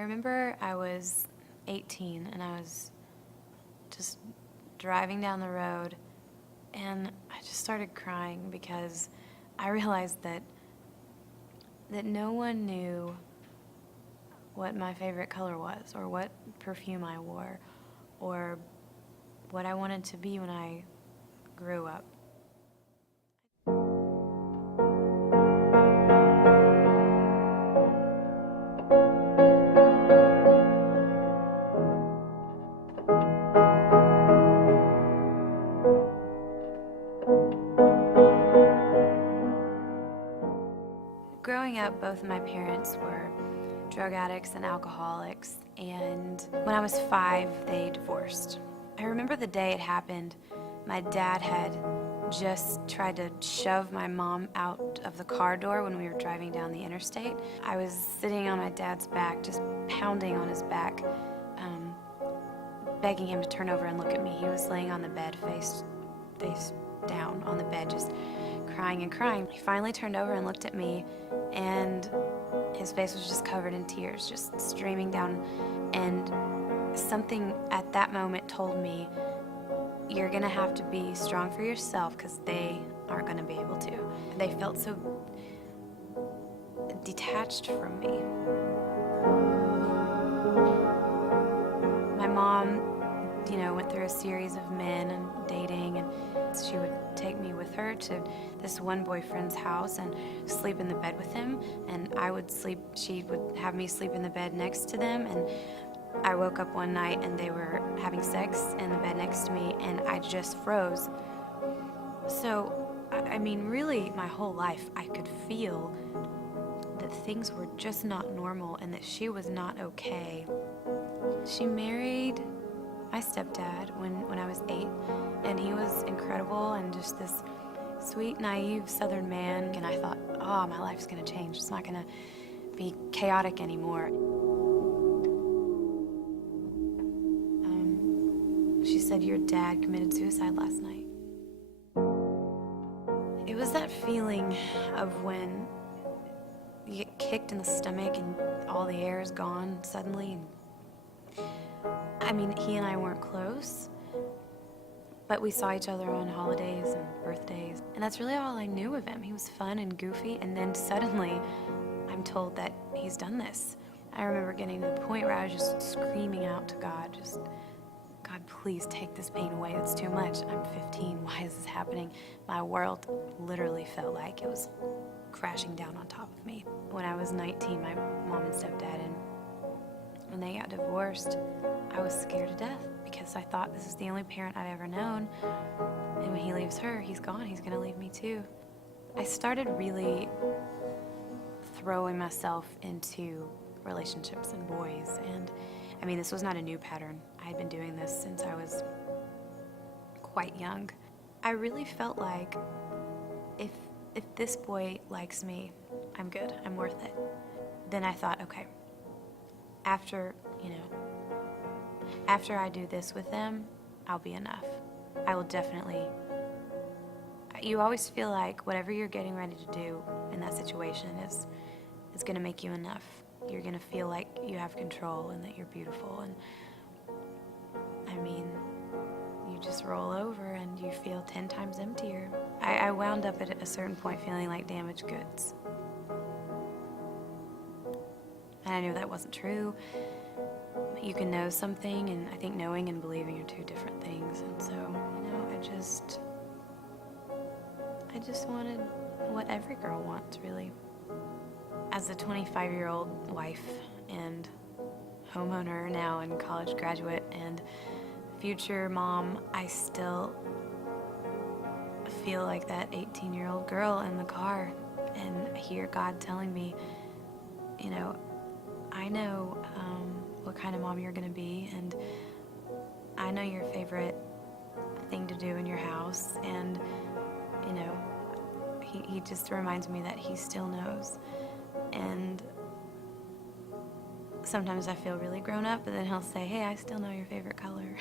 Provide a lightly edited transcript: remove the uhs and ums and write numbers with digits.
I remember I was 18 and I was just driving down the road and I just started crying because I realized that no one knew what my favorite color was or what perfume I wore or what I wanted to be when I grew up. Growing up, both of my parents were drug addicts and alcoholics, and when I was 5, they divorced. I remember the day it happened. My dad had just tried to shove my mom out of the car door when we were driving down the interstate. I was sitting on my dad's back, just pounding on his back, begging him to turn over and look at me. He was laying on the bed, face down on the bed, just crying and crying. He finally turned over and looked at me, and his face was just covered in tears, just streaming down. And something at that moment told me, you're gonna have to be strong for yourself because they aren't gonna be able to. They felt so detached from me. My mom, went through a series of men and dating, and she would take me with her to this one boyfriend's house and sleep in the bed with him, and she would have me sleep in the bed next to them, and I woke up one night and they were having sex in the bed next to me, and I just froze. So, I mean, really, my whole life, I could feel that things were just not normal and that she was not okay. She married my stepdad when I was 8, and he was incredible and just this sweet, naive Southern man, and I thought, oh, my life's gonna change. It's not gonna be chaotic anymore. She said, your dad committed suicide last night. It was that feeling of when you get kicked in the stomach and all the air is gone suddenly. I mean, he and I weren't close, but we saw each other on holidays and birthdays, and that's really all I knew of him. He was fun and goofy, and then suddenly I'm told that he's done this. I remember getting to the point where I was just screaming out to God, just, God, please take this pain away. It's too much. I'm 15. Why is this happening? My world literally felt like it was crashing down on top of me. When I was 19, my mom and stepdad, and when they got divorced, I was scared to death because I thought this is the only parent I've ever known. And when he leaves her, he's gone. He's going to leave me too. I started really throwing myself into relationships and boys. And I mean, this was not a new pattern. I had been doing this since I was quite young. I really felt like if this boy likes me, I'm good, I'm worth it. Then I thought, okay, after I do this with them, I'll be enough. I will definitely, you always feel like whatever you're getting ready to do in that situation is gonna make you enough. You're gonna feel like you have control and that you're beautiful, and I mean, you just roll over and you feel 10 times emptier. I wound up at a certain point feeling like damaged goods. And I knew that wasn't true. You can know something, and I think knowing and believing are two different things. And so, I just wanted what every girl wants, really. As a 25-year-old wife and homeowner now and college graduate and future mom, I still feel like that 18-year-old girl in the car and hear God telling me, I know what kind of mom you're gonna be, and I know your favorite thing to do in your house, and he just reminds me that he still knows. And sometimes I feel really grown up, but then he'll say, hey, I still know your favorite color.